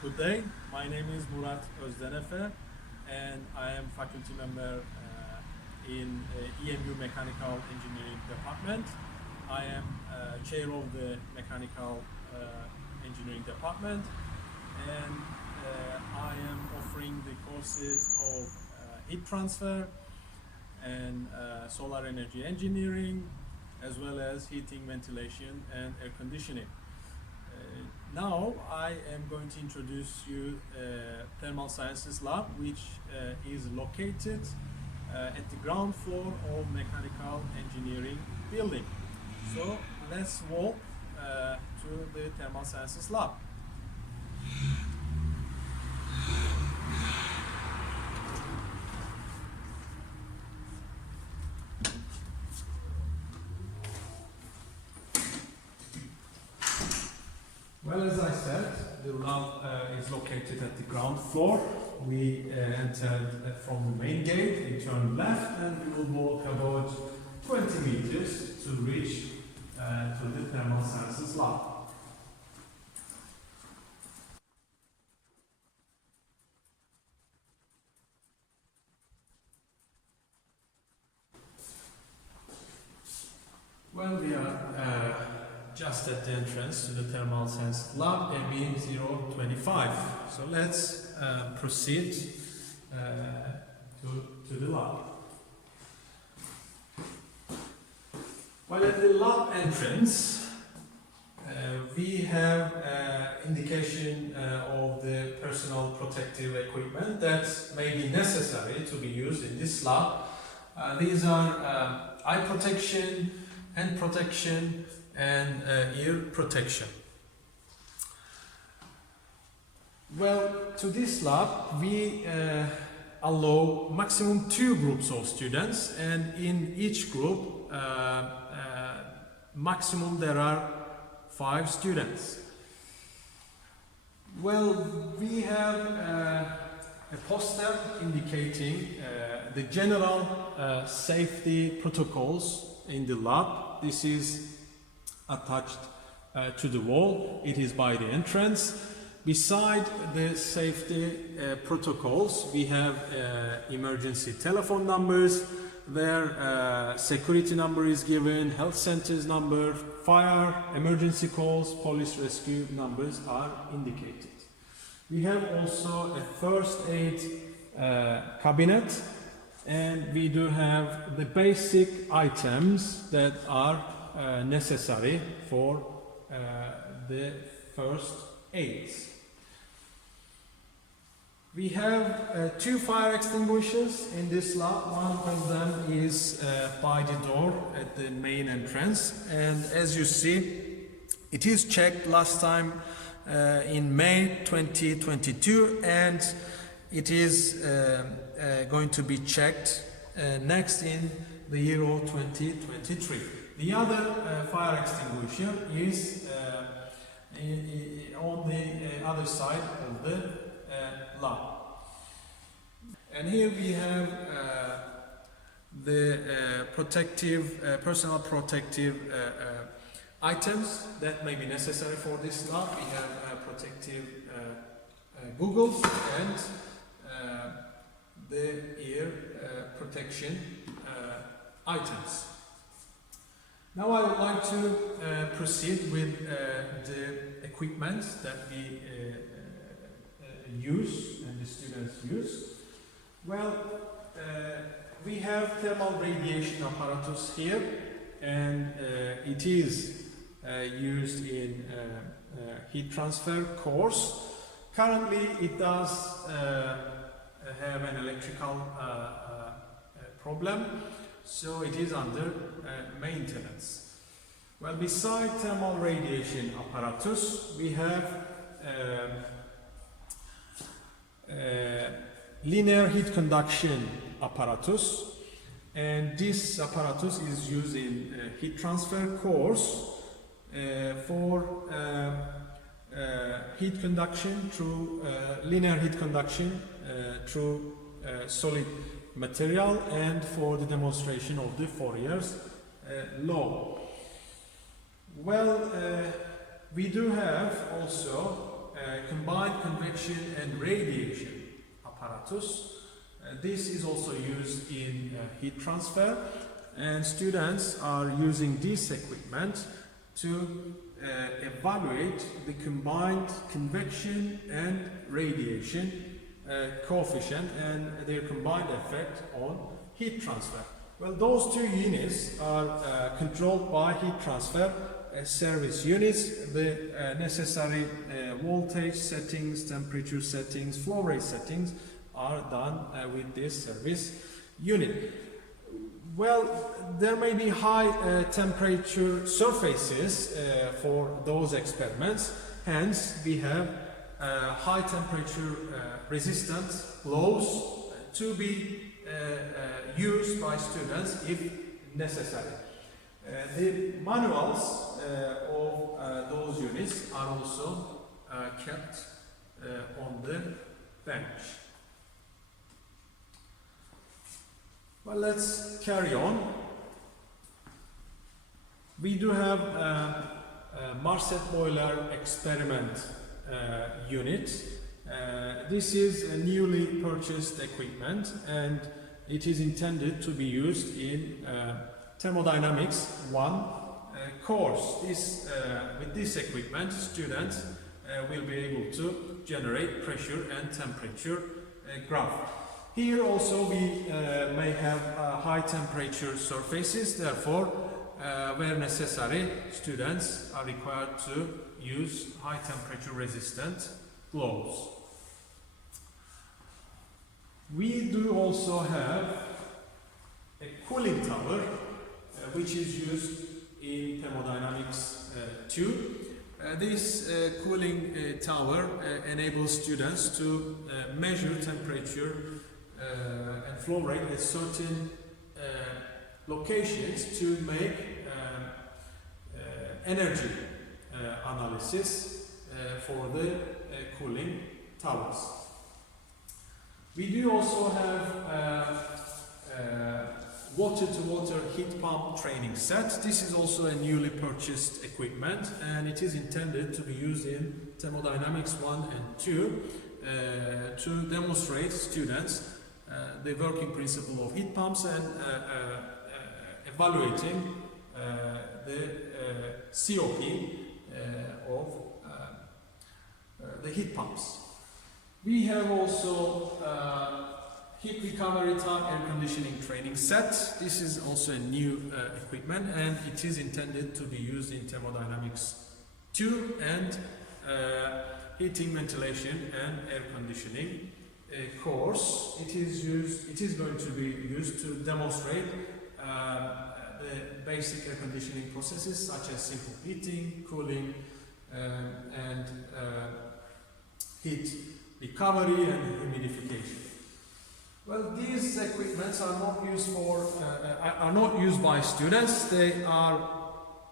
Good day. My name is Murat Özdenefe, and I am faculty member in EMU Mechanical Engineering Department. I am chair of the Mechanical Engineering Department, and I am offering the courses of heat transfer and solar energy engineering, as well as heating, ventilation, and air conditioning. Now I am going to introduce you Thermal Sciences Lab, which is located at the ground floor of Mechanical Engineering building. So let's walk to the Thermal Sciences Lab. Well, as I said, the lab is located at the ground floor. We entered from the main gate, we turned left, and we will walk about 20 meters to reach to the Thermal Sciences Lab. Well, we are just at the entrance to the Thermal Sciences Lab, ME025. So let's proceed to the lab. Well, at the lab entrance, we have indication of the personal protective equipment that may be necessary to be used in this lab. These are eye protection, hand protection, and ear protection. Well, to this lab we allow maximum 2 groups of students, and in each group maximum there are 5 students. Well, we have a poster indicating the general safety protocols in the lab. This is attached to the wall. It is by the entrance. Beside the safety protocols, we have emergency telephone numbers. Their security number is given, health center's number, fire, emergency calls, police rescue numbers are indicated. We have also a first aid cabinet, and we do have the basic items that are necessary for the first aids. We have 2 fire extinguishers in this lab. One of them is by the door at the main entrance, and as you see, it is checked last time in May 2022, and it is going to be checked next in the year of 2023. The other fire extinguisher is on the other side of the lab. And here we have the personal protective items that may be necessary for this lab. We have protective goggles and the ear protection items. Now I would like to proceed with the equipment that we use and the students use. Well, we have thermal radiation apparatus here, and it is used in heat transfer course. Currently it does have an electrical problem, so it is under maintenance. Well, beside thermal radiation apparatus, we have linear heat conduction apparatus, and this apparatus is used in heat transfer course for heat conduction through linear heat conduction through solid material, and for the demonstration of the Fourier's law. Well, we do have also combined convection and radiation apparatus. This is also used in heat transfer, and students are using this equipment to evaluate the combined convection and radiation coefficient and their combined effect on heat transfer. Well, those two units are controlled by heat transfer service units. The necessary voltage settings, temperature settings, flow rate settings are done with this service unit. Well, there may be high temperature surfaces for those experiments, hence we have high temperature resistant gloves to be used by students if necessary. The manuals of those units are also kept on the bench. Well, let's carry on. We do have a Marset boiler experiment unit. This is a newly purchased equipment, and it is intended to be used in Thermodynamics 1 course. With this equipment, students will be able to generate pressure and temperature graph. Here also we may have high temperature surfaces, therefore where necessary students are required to use high temperature resistant gloves. We do also have a cooling tower which is used in Thermodynamics 2. This cooling tower enables students to measure temperature and flow rate at certain locations to make energy analysis for the cooling towers. We do also have water-to-water heat pump training set. This is also a newly purchased equipment, and it is intended to be used in Thermodynamics 1 and 2 to demonstrate students the working principle of heat pumps and evaluating the COP of the heat pumps. We have also heat recovery tub air conditioning training set. This is also a new equipment, and it is intended to be used in Thermodynamics 2 and heating, ventilation and air conditioning course. It is going to be used to demonstrate the basic air conditioning processes such as simple heating, cooling and heat recovery and humidification. Well, these equipments are not used by students. They are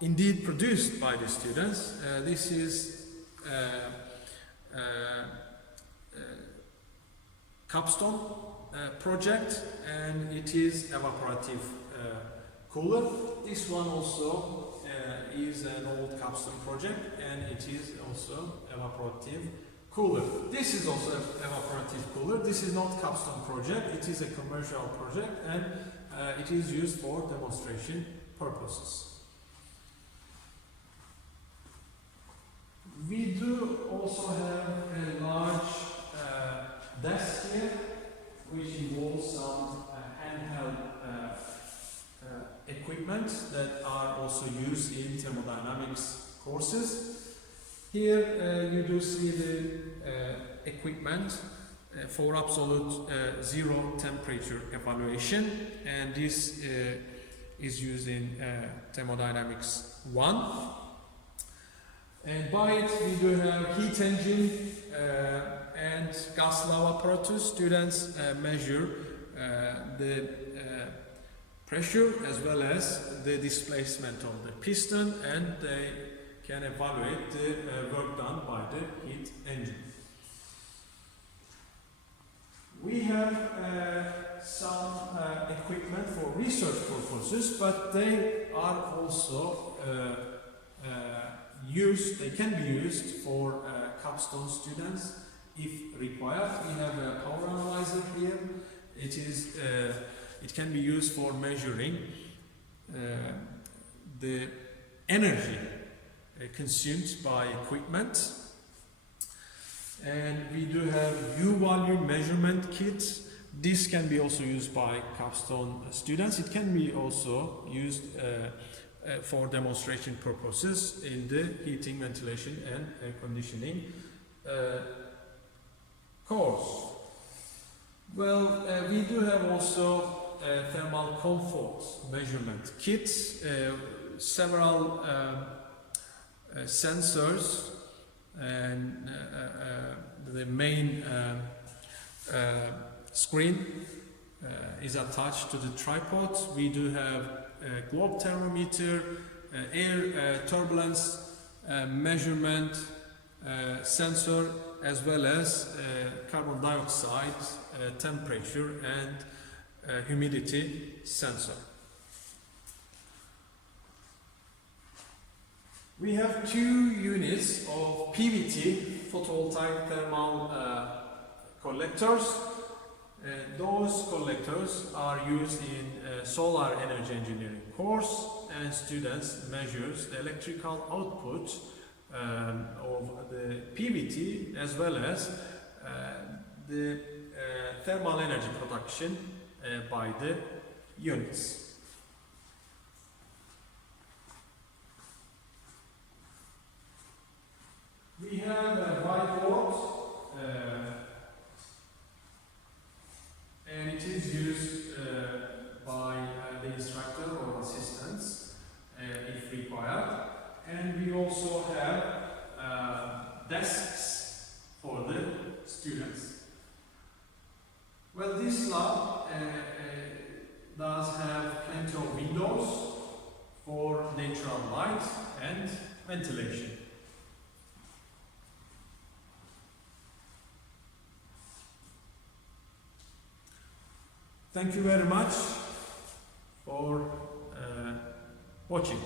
indeed produced by the students. This is Capstone project, and it is evaporative cooler. This one also is an old Capstone project, and it is also evaporative cooler. This is also an evaporative cooler. This is not Capstone project, it is a commercial project, and it is used for demonstration purposes. We do also have a large desk here, which involves some handheld equipment that are also used in thermodynamics courses. Here you do see the equipment for absolute zero temperature evaluation, and this is used in thermodynamics 1. And by it we do have heat engine and gas lava apparatus. Students measure the pressure as well as the displacement of the piston, and they can evaluate the work done by the heat engine. We have some equipment for research purposes, but they are also they can be used for capstone students if required. We have a power analyzer here. It can be used for measuring the energy consumed by equipment. And we do have U-volume measurement kit. This can be also used by capstone students. It can be also used for demonstration purposes in the heating, ventilation and air conditioning course. Well, we do have also thermal comfort measurement kits, several sensors, and the main screen is attached to the tripod. We do have a globe thermometer, air turbulence measurement sensor, as well as carbon dioxide temperature and humidity sensor. We have 2 units of PVT, photovoltaic thermal collectors. Those collectors are used in solar energy engineering course, and students measures the electrical output of the PVT as well as the thermal energy production by the units. We have a whiteboard, and it is used by the instructor or assistants if required. And we also have desks for the students. Well, this lab does have plenty of windows for natural light and ventilation. Thank you very much for watching.